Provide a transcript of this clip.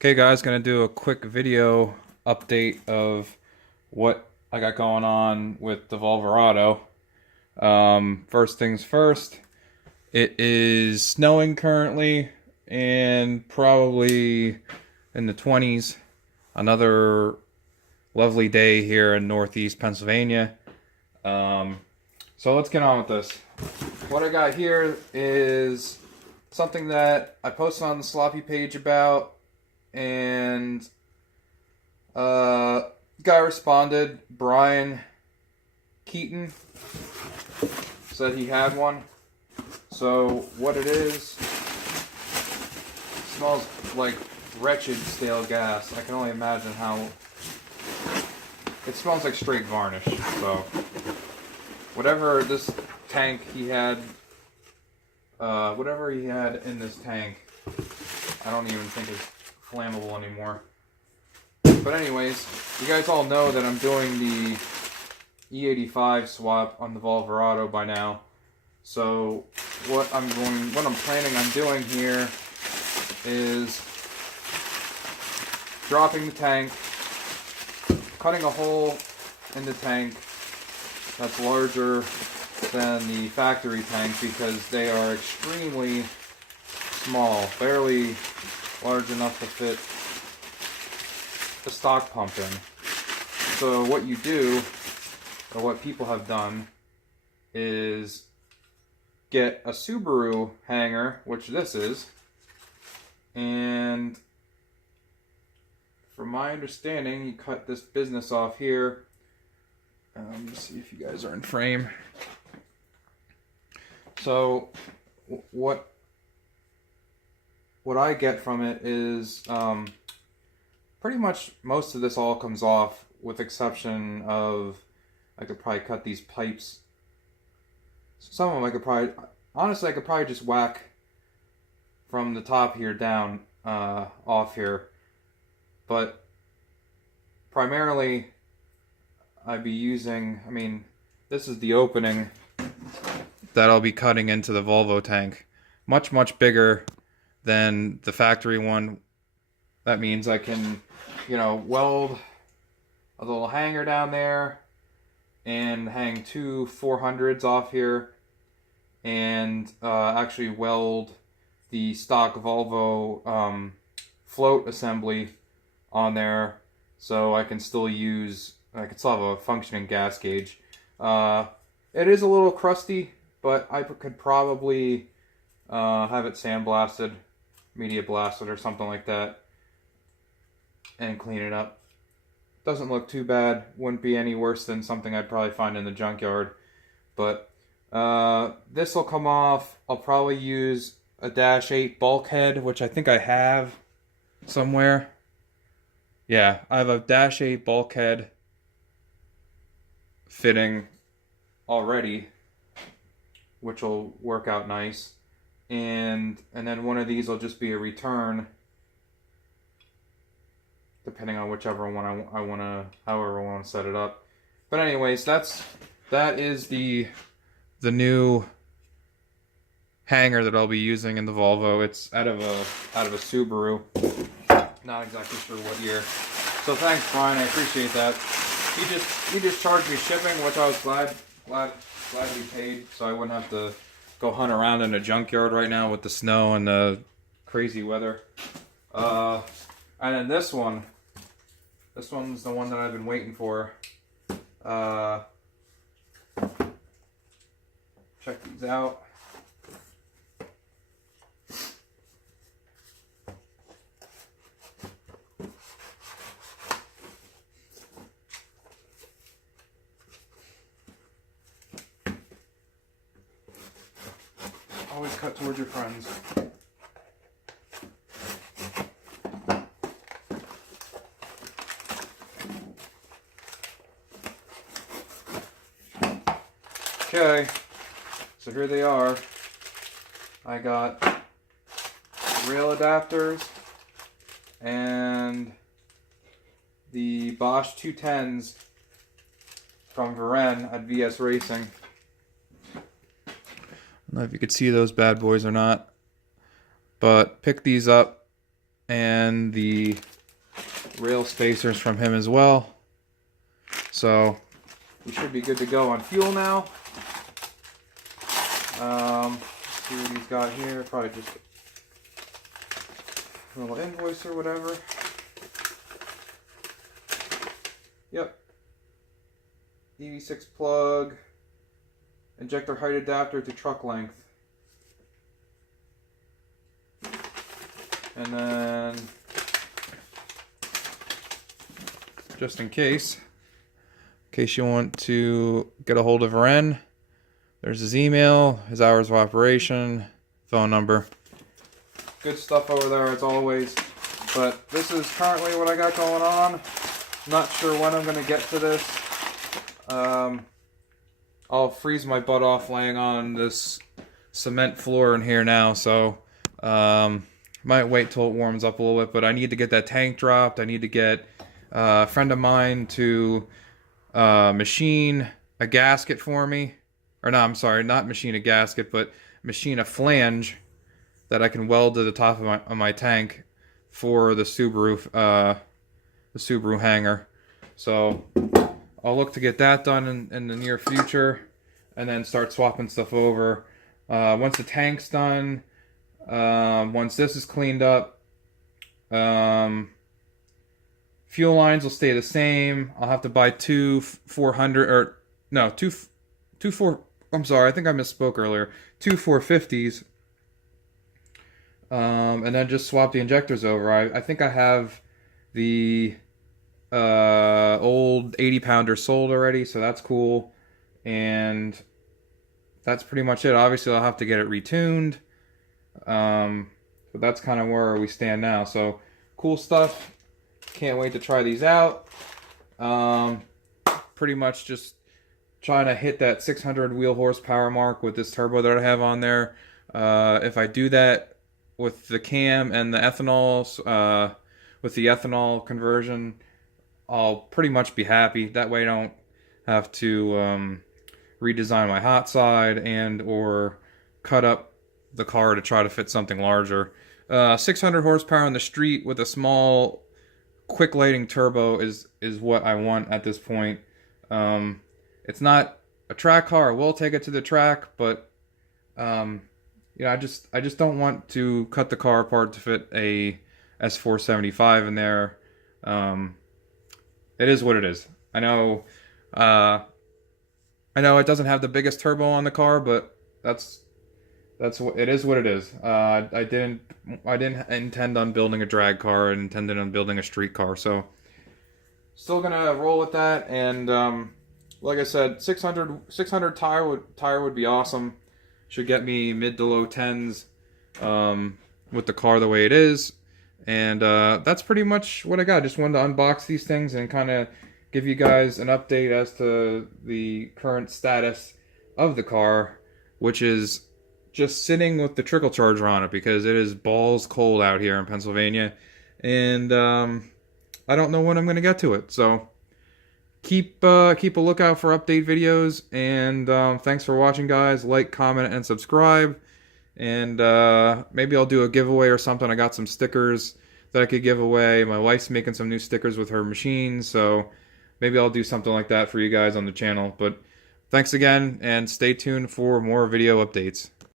Okay guys, gonna do a quick video update of what I got going on with the Volvorado. First things first, it is snowing currently and probably in the 20s. Another lovely day here in northeast Pennsylvania. Um, so let's get on with this. What I got here is something that I posted on the Sloppy page about, and guy responded, Brian Keaton, said he had one. So what it is, smells like wretched stale gas. I can only imagine how it smells, like straight varnish. So whatever this tank he had, whatever he had in this tank, I don't even think it's flammable anymore. But anyways, you guys all know that I'm doing the E85 swap on the Volvorado by now. So what I'm planning on doing here is dropping the tank, cutting a hole in the tank that's larger than the factory tank because they are extremely small, barely large enough to fit the stock pump in. So what you do, or what people have done, is get a Subaru hanger, which this is, and from my understanding, you cut this business off here. Let's see if you guys are in frame. So what I get from it is pretty much most of this all comes off, with exception of I could probably cut these pipes. Some of them I could probably, honestly, I could probably just whack from the top here down off here. But primarily I'd be using, this is the opening that I'll be cutting into the Volvo tank. Much, much bigger than the factory one. That means I can, weld a little hanger down there and hang two 400s off here, and actually weld the stock Volvo float assembly on there, so I can still have a functioning gas gauge. It is a little crusty, but I could probably have it sandblasted, media blasted, or something like that, and clean it up. Doesn't look too bad. Wouldn't be any worse than something I'd probably find in the junkyard. But this will come off. I'll probably use a -8 bulkhead, which I think I have somewhere. Yeah, I have a -8 bulkhead fitting already, which will work out nice. And then one of these will just be a return, depending on whichever one I want to, however I want to set it up. But anyways, that is the new hanger that I'll be using in the Volvo. It's out of a Subaru. Not exactly sure what year. So thanks, Brian. I appreciate that. He just charged me shipping, which I was glad we paid, so I wouldn't have to go hunt around in a junkyard right now with the snow and the crazy weather. And then this one's the one that I've been waiting for. Check these out. Always cut towards your friends. Okay, so here they are. I got rail adapters and the Bosch 210s from Viren at VS Racing. I don't know if you could see those bad boys or not, but picked these up and the rail spacers from him as well. So we should be good to go on fuel now. Let's see what he's got here. Probably just a little invoice or whatever. Yep. EV6 plug, injector height adapter to truck length. And then, just in case you want to get a hold of Viren, there's his email, his hours of operation, phone number. Good stuff over there as always. But this is currently what I got going on. Not sure when I'm going to get to this. I'll freeze my butt off laying on this cement floor in here now, so might wait till it warms up a little bit, but I need to get that tank dropped. I need to get a friend of mine to machine a gasket for me. Or no, I'm sorry, not machine a gasket, but machine a flange that I can weld to the top of my tank for the Subaru hanger. So I'll look to get that done in the near future, and then start swapping stuff over. Once the tank's done, once this is cleaned up, fuel lines will stay the same. I'll have to buy two 400, or no, I'm sorry, I think I misspoke earlier. Two 450s, and then just swap the injectors over. I think I have the old 80-pounder sold already, so that's cool. And that's pretty much it. Obviously, I'll have to get it retuned. But that's kind of where we stand now. So, cool stuff. Can't wait to try these out. Pretty much just trying to hit that 600 wheel horsepower mark with this turbo that I have on there. If I do that with the cam and the ethanol, with the ethanol conversion, I'll pretty much be happy. That way I don't have to redesign my hot side and or cut up the car to try to fit something larger. 600 horsepower on the street with a small quick lighting turbo is what I want at this point. It's not a track car. I will take it to the track, but I just don't want to cut the car apart to fit a S475 in there. It is what it is. I know it doesn't have the biggest turbo on the car, but that's what it is. What it is. I didn't intend on building a drag car. I intended on building a street car. So still gonna roll with that. And like I said, 600 tire would be awesome. Should get me mid to low 10s with the car the way it is. And that's pretty much what I got. Just wanted to unbox these things and kind of give you guys an update as to the current status of the car, which is just sitting with the trickle charger on it because it is balls cold out here in Pennsylvania. And I don't know when I'm going to get to it. So keep a lookout for update videos. And thanks for watching, guys. Like, comment, and subscribe. And maybe I'll do a giveaway or something. I got some stickers that I could give away. My wife's making some new stickers with her machine, so maybe I'll do something like that for you guys on the channel. But thanks again, and stay tuned for more video updates.